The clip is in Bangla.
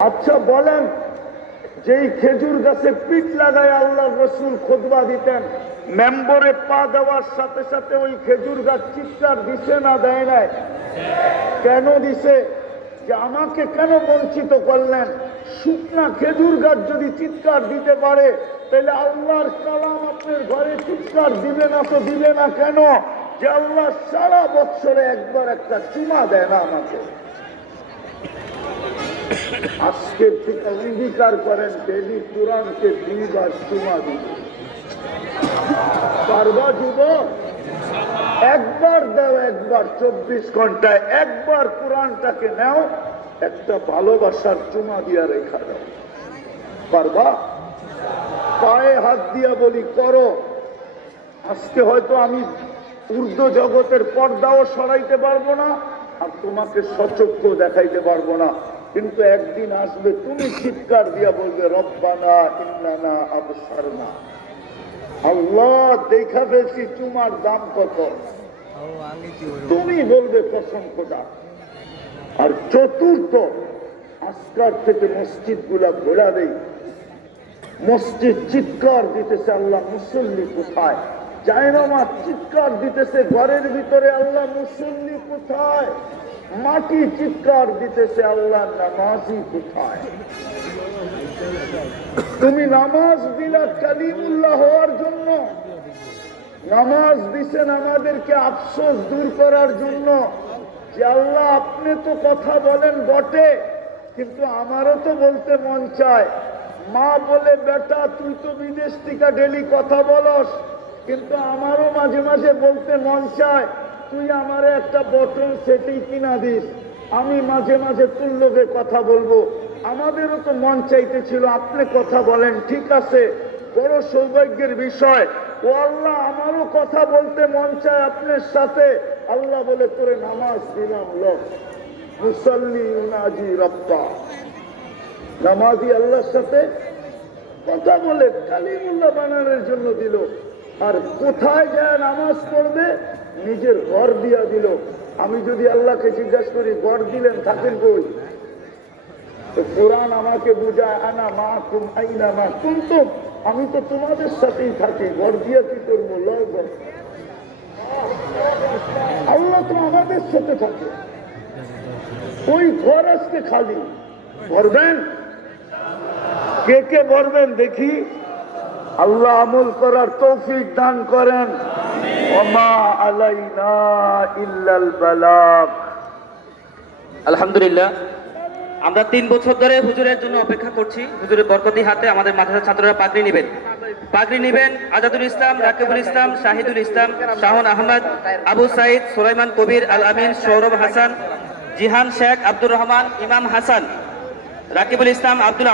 আচ্ছা বলেন, যেই খেজুর গাছে পিঠ লাগায় আল্লাহ রসুল খুতবা দিতেন, মেম্বরে পা দেওয়ার সাথে সাথে ওই খেজুর গাছ চিৎকার দিছে না দেয় নাই? কেন দিছে? যে আমাকে কেন বঞ্চিত করলেন? শুকনা খেজুর গাছ যদি চিৎকার দিতে পারে, তাহলে আল্লাহর কালাম আপনার ঘরে চিৎকার দিবে না তো দিবে না কেন? যে আল্লাহ সারা বৎসরে একবার একটা চুমা দেয় না আমাকে। আজকের থেকে অঙ্গীকার করেন, ডেলি কোরআনকে 2 বার চুমা দিবে। পারবা যুবক? একবার দাও, একবার 24 ঘন্টায় একবার কোরআনটাকে নাও, একটা ভালোবাসার চুমা দিয়া রেখা দাও। পারবা? পায়ে হাত দিয়া বলি করো। আজকে হয়তো আমি উর্দু জগতের পর্দাও সরাইতে পারবো না, আর তোমাকে সচক্ষ দেখাইতে পারবো না, কিন্তু একদিন আসবে তুমি চিৎকার দিয়া বলবে রব্বানা ইন্নানা আবসারনা, আল্লাহ দেখা ফেলছি, চুমার দাম কত? তুমি বলবে কসম খোদা। আর চতুর্থ, আজকার থেকে মসজিদ গুলা ঘোরা দেই, মসজিদ চিৎকার দিতেছে আল্লাহ মুসল্লি কোথায়? জায়নামাজ চিৎকার দিতেছে ঘরের ভিতরে আল্লাহ মুসল্লি কোথায়? মাটি চিৎকার দিতেছে আল্লাহ নামাজি কোথায়? তুমি নামাজ দিলা কালিমুল্লাহ হওয়ার জন্য, নামাজ দিছেন আমাদেরকে আফসোস দূর করার জন্য, যে আল্লাহ আপনি তো কথা বলেন বটে, কিন্তু আমারও তো বলতে মন চায়। মা বলে বেটা তুই তো বিদেশ থেকে ডেলি কথা বলস, কিন্তু আমারও মাঝে মাঝে বলতে মন চায় তুই আমারে একটা বটন সেটি কিনা দিস, আমি মাঝে মাঝে তোর লোকে কথা বলবো। আমাদেরও তো মন চাইতেছিল আপনি কথা বলেন, ঠিক আছে, বড় সৌভাগ্যের বিষয়। ও আল্লাহ আমারও কথা বলতে মন চায় আপনার সাথে। আল্লাহ বলে তোরে নামাজ দিলাম, লোক মুসল্লি উনাজি রব্বা, নামাজি আল্লাহর সাথে কথা বলে কালিমুল্লাহ বানানোর জন্য দিল। আর কোথায় যায় নামাজ পড়বে? নিজের ঘর দিয়া দিল। আমি যদি আল্লাহকে জিজ্ঞাসা করি ঘর দিলেন থাকেন কই, তো কোরআন আমাকে বুঝায় আনা মা কুম আইনা মা কুনতুম, আমি তো তোমাদের সাথেই থাকি, ঘর দিয়া কি করবো? আল্লাহ তো আমাদের সাথে থাকে, ওই ঘর আজকে খালি। ভরবেন? কে কে ভরবেন দেখি? আল্লাহ আমল করার তৌফিক দান করেন। ওমা আলাইনা ইল্লাল বালাগ। আলহামদুলিল্লাহ, আমরা 3 বছর ধরে হুজুরের জন্য অপেক্ষা করছি। হুজুরের বরকতি হাতে আমাদের মাদ্রাসার ছাত্ররা পাগড়ি নেবেন। পাগড়ি নেবেন আজাদুল ইসলাম, রাকিবুল ইসলাম, শাহিদুল ইসলাম, শাহন আহমদ, আবু সাইদ, সুলাইমান কবির, আল আমিন, সৌরভ হাসান, জিহান শেখ, আব্দুর রহমান, ইমাম হাসান, রাকিবুল ইসলাম, আব্দুল